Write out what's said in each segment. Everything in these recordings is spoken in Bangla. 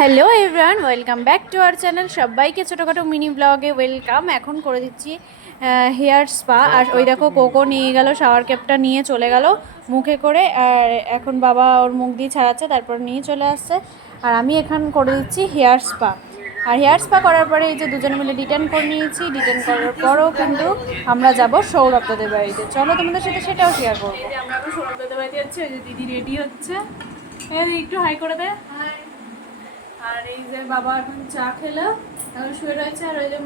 Hello everyone, welcome back to our channel. সবাইকে ছোটোখাটো মিনি ব্লগে ওয়েলকাম। এখন করে দিচ্ছি হেয়ার স্পা। আর ওই দেখো কোকো নিয়ে গেল, শাওয়ার ক্যাপটা নিয়ে চলে গেল মুখে করে। আর এখন বাবা ওর মুখ দিয়ে ছাড়াচ্ছে, তারপর নিয়ে চলে আসছে। আর আমি এখন করে দিচ্ছি হেয়ার স্পা। আর হেয়ার স্পা করার পরে এই যে দুজনে মিলে ডিটেন করে নিয়েছি। ডিটেন করার পরও কিন্তু আমরা যাব সৌরভ দাদের বাড়িতে। চলো তোমাদের সাথে সেটাও শেয়ার করবো। আমরা এখন সৌরভ দাদের বাড়িতে যাচ্ছি। ওই যে দিদি রেডি হচ্ছে, একটু হাই করে দেয়। আর এই যে বাবা এখন চা খেলো, এখন শুয়ে রয়েছে। আর ওই যে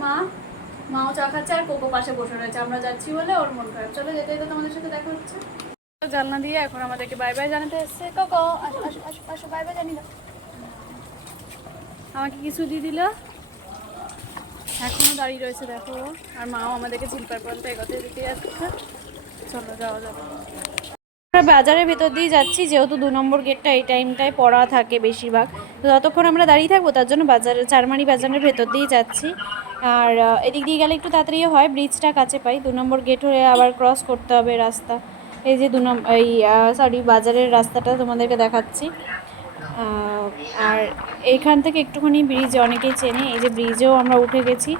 মাও চা খাচ্ছে, আর কোকো পাশে বসে রয়েছে। আমরা যাচ্ছি বলে ওর মন খারাপ। চলো যেতে যেতে তোমাদের সাথে দেখা হচ্ছে। জানলা দিয়ে এখন আমাদেরকে বাই বাই জানাতে এসছে। কোকো আসো আসো আসো আসো, বাই বাই জানি না। আমাকে কিছু দিয়ে দিল, এখনো দাঁড়িয়ে রয়েছে দেখো। আর মাও আমাদেরকে ঝিলপার পর্যন্ত এগোতে দিতে যাচ্ছে। চলো যাওয়া যাবে। আমরা বাজারের ভেতর দিয়ে যাচ্ছি, যেহেতু 2 নম্বর গেটটা এই টাইমটায় পড়া থাকে বেশিরভাগ। তো ততক্ষণ আমরা দাঁড়িয়ে থাকবো, তার জন্য চারমারি বাজারের ভেতর দিয়ে যাচ্ছি। আর এদিক দিয়ে গেলে একটু তাড়াতাড়িও হয়, ব্রিজটা কাছে পাই। 2 নম্বর গেট হয়ে আবার ক্রস করতে হবে রাস্তা। এই যে বাজারের রাস্তাটা তোমাদেরকে দেখাচ্ছি। আর এইখান থেকে একটুখানি ব্রিজ অনেকেই চেনে, এই যে ব্রিজেও আমরা উঠে গেছি।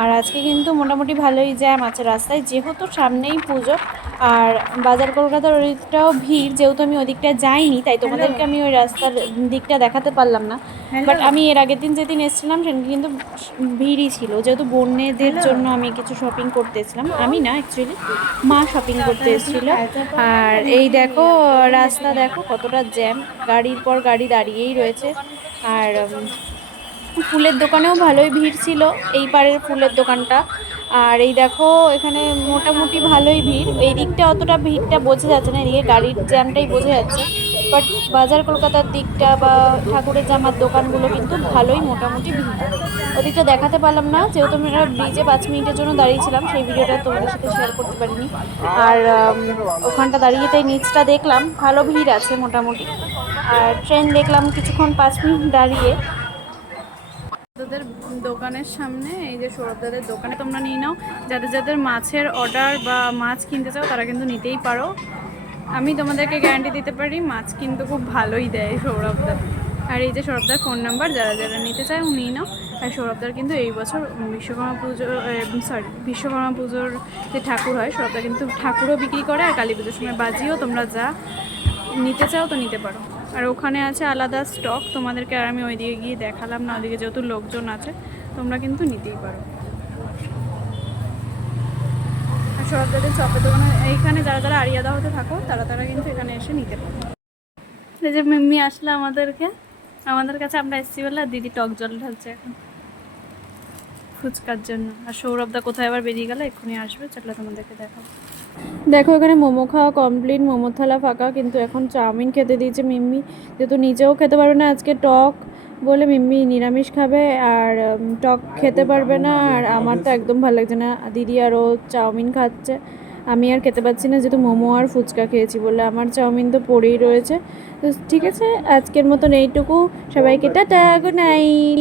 আর আজকে কিন্তু মোটামুটি ভালোই জ্যাম আছে রাস্তায়, যেহেতু সামনেই পুজো। আর বাজার কলকাতার ওইটাও ভিড়, যেহেতু আমি ওই দিকটা যাইনি, তাই তোমাদেরকে আমি ওই রাস্তার দিকটা দেখাতে পারলাম না। বাট আমি এর আগের দিন যেদিন এসেছিলাম সেদিন কিন্তু ভিড়ই ছিল, যেহেতু বোনদের জন্য আমি কিছু শপিং করতে এসেছিলাম। আমি না, অ্যাকচুয়ালি মা শপিং করতে এসেছিলো। আর এই দেখো রাস্তা দেখো কতটা জ্যাম, গাড়ির পর গাড়ি দাঁড়িয়েই রয়েছে। আর ফুলের দোকানেও ভালোই ভিড় ছিল, এই পারের ফুলের দোকানটা। আর এই দেখো এখানে মোটামুটি ভালোই ভিড়। এই দিকটা অতটা ভিড়টা বোঝা যাচ্ছে না, এদিকে গাড়ির জ্যামটাই বোঝা যাচ্ছে। বাট বাজার কলকাতার দিকটা বা ঠাকুরের জামার দোকানগুলো কিন্তু ভালোই মোটামুটি ভিড়। ওদিকটা দেখাতে পারলাম না, যেহেতু আমরা ব্রিজে 5 মিনিটের জন্য দাঁড়িয়েছিলাম, সেই ভিডিওটা তোমাদের সাথে শেয়ার করতে পারিনি। আর ওখানটা দাঁড়িয়ে তাই নিচটা দেখলাম, ভালো ভিড় আছে মোটামুটি। আর ট্রেন দেখলাম কিছুক্ষণ 5 মিনিট দাঁড়িয়ে। দাদাদের দোকানের সামনে, এই যে সৌরভ দাদের দোকানে তোমরা নিয়ে নাও। যাদের যাদের মাছের অর্ডার বা মাছ কিনতে চাও তারা কিন্তু নিতেই পারো। আমি তোমাদেরকে গ্যারান্টি দিতে পারি মাছ কিন্তু খুব ভালোই দেয় সৌরভদা। আর এই যে সৌরভদার ফোন নাম্বার, যারা যারা নিতে চায় নিয়ে নাও। আর সৌরভদার কিন্তু এই বছর বিশ্বকর্মা পুজোর যে ঠাকুর হয়, সৌরভদা কিন্তু ঠাকুরও বিক্রি করে, আর কালী পুজোর সময় বাজিও। তোমরা যা নিতে চাও তো নিতে পারো। আর ওখানে আছে আলাদা স্টক, তোমাদেরকে আর আমি ওইদিকে গিয়ে দেখালাম না, ওইদিকে যেহেতু লোকজন আছে। তোমরা কিন্তু নিতেই পারো। আর সৌরভদাদের চপের দোকানে এইখানে যারা যারা আরিয়াদা হতে থাকো তারা কিন্তু এখানে এসে নিতে পারো। এই যে মিম্মি আসলে আমাদের কাছে, আমরা এসছি বলে দিদি টক জল ঢালছে এখন ফুচকার জন্য। আর সৌরভদা কোথায় আবার বেরিয়ে গেল, এক্ষুনি আসবে। চলো তোমাদেরকে দেখাবো। দেখো এখানে মোমো খাওয়া কমপ্লিট, মোমোর থালা ফাঁকা, কিন্তু এখন চাউমিন খেতে দিয়েছে মিম্মি। যেহেতু নিজেও খেতে পারবে না আজকে টক বলে, মিম্মি নিরামিষ খাবে আর টক খেতে পারবে না। আর আমার তো একদম ভালো লাগছে না, দিদি আর ও চাউমিন খাচ্ছে। আমি আর খেতে পাচ্ছি না, যেহেতু মোমো আর ফুচকা খেয়েছি বলে। আমার চাউমিন তো পড়েই রয়েছে। তো ঠিক আছে, আজকের মতন এইটুকু। সবাইকে টাটা, গুড নাইট।